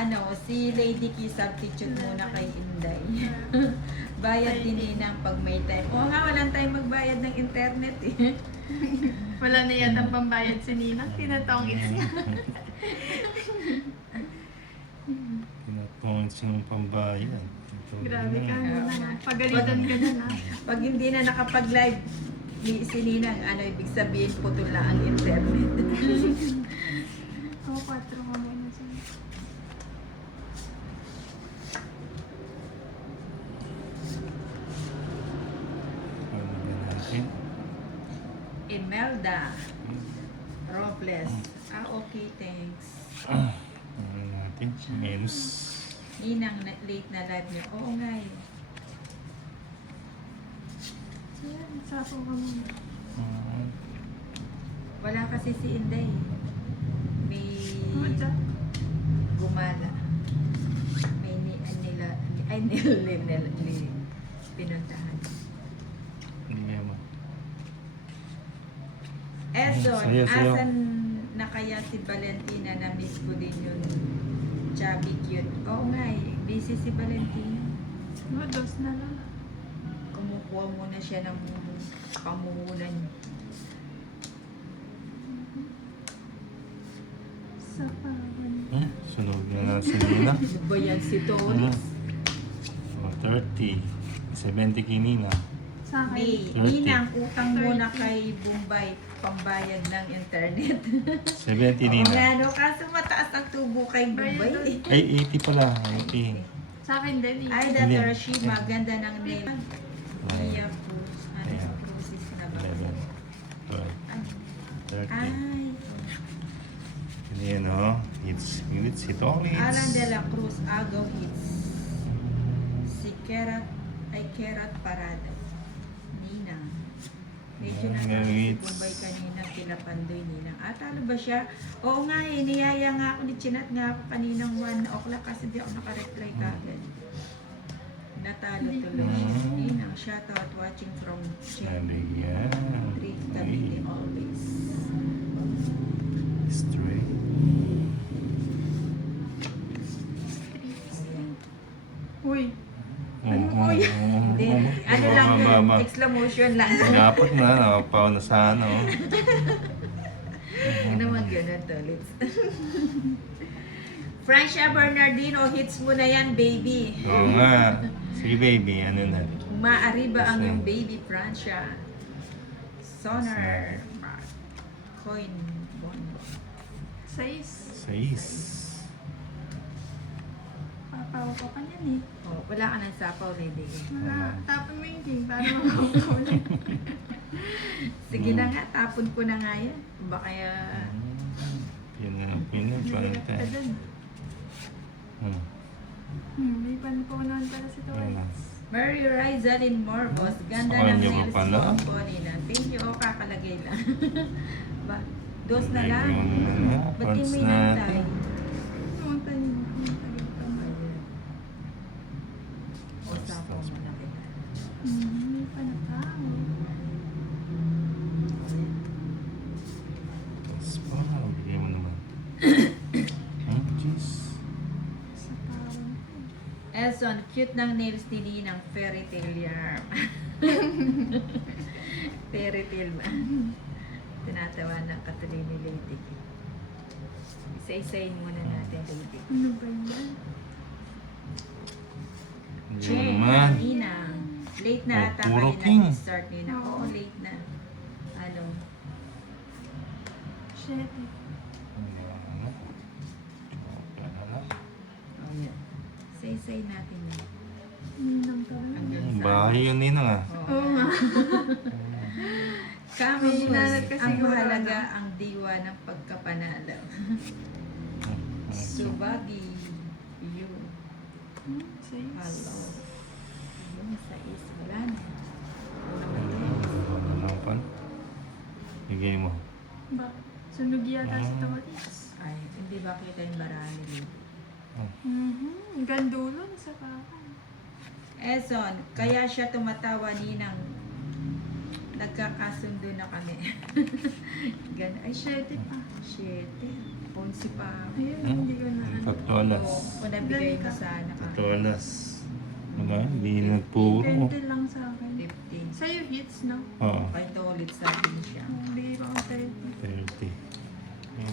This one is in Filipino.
Si Lady Key substitute muna kay Inday. Bayad din ng pag may time. Oo nga, walang time magbayad ng internet eh. Wala na yata pambayad si Ninang. Tinatongits niya. Tinatongits ng pambayad. Grabe ka na. Pagalitan ka na. Pag hindi na nakapag-live, si Ninang, ibig sabihin putula ang internet. Oo, 4 ka muna siya. Imelda Robles. Okay, thanks. Ano natin? Menos. Ninang, late na live niyo. Oo nga eh. Siya, sapo ka muna. Wala kasi si Inday. May Matcha. gumala. May pinuntahan. Memo. Eson, Sayo. asan na kaya si Valentina? Na-miss ko din yung chubby cute. Oo nga eh, busy si Valentina. Dos na lang. Kumukuha muna siya ng pamuhunan. Sa pawan. Sunog na si Nina. Ano ba yan si Tony? 30. 70 kinina. Sa akin. May 30. Ninang, utang muna kay Bombay pambayad ng internet. 70 Oo Nina. nga, no? Kaso mataas ang tubo kay Bombay. Bayad Ay, 80 pala. 80. Sa akin din. Ay, Hindi. that Hiroshima, ganda ng name. Ay. Mia Cruz. Ayan. Cruises na ba? 11. 12. 30. Ay, Hindi yan o. It's si Tolitz. Alan de la Cruz, Agaw Hits. Si Kerat Parada. Nina. Medyo Ah, natalo si Hits. Bombay kanina, kila Pandoy Nina. Talo ba siya? Oo nga eh, niyaya nga ako, chinat nga ako kaninang 1 o'clock kasi di ako nakaretry kagad. Natalo tuloy siya. Mm. Ninang, shoutout watching from Chen. Ano yan? Treat kami always. Straight. Uy. Hindi, ano lang yun, exclamation lang. Dapat na, nakapaw na sa ano. Hindi naman ganun ulit. Francia Bernardino, hits mo na yan, baby. Oo nga. Sige baby, ano na. Maaari ba ang Yes, yung ma'am. baby Francia? Sonar. Coin. Bonbon. 6. 6. Papawa ko ka niyan eh. Oh, wala ka ng sapaw, lady. Wala. Tapon mo yung game para makakaulit. Sige na nga, tapon ko na nga yan. Baka Yun na, yun Ka pante. dun. May panpunan pala si Toys. Mary Rizalin Morbos, ganda Sa ng kanya nails pa pala. ko, Nina. Thank you, kakalagay lang. Ba, dos na lang. Ba't yung may nantay? Pumunta niyo. Pumunta dito. O, sapaw mo na kita. May panatao. Wow, bigay mo naman. Jeez. Sa pawan. Elson, cute ng nails ni Ninang fairy tale yarn. Fairy tale ba? Tinatawa ng katuloy ni Lady. Isa-isayin muna natin, Lady. Ano ba yan? Bigay mo Che, naman. Ninang. Late na Oh, ata puro kayo king. nag-start, Ninang. Oo, late na. Ano? 7. Oh, yan. Isa-isayin natin yan. Ninang ka rin. Hanggang sa... Bahay yun nina nga. Oo. Oo nga. Kami, Hinahanap kasi ang yung mahalaga ano. ang diwa ng pagkapanalo. Subagi, you. 6. Hello. Yung sa is, wala na. Hanapan. Bigay mo. Ba? Sunog yata si Toys. Ay, hindi ba kita yung marami dito? Gandulo na sa pawan. Eson, kaya siya tumatawa Ninang. Nagkakasundo na kami. Ay, 7 pa. 7. 11 pa. Ayun, hindi ko na ano. Tolas. Kung nabigay mo sana ka. Tolas. Hindi nagpuro. 20 lang sa akin. 15. Sa'yo hits, no? Oo. Kaya ito ulit sa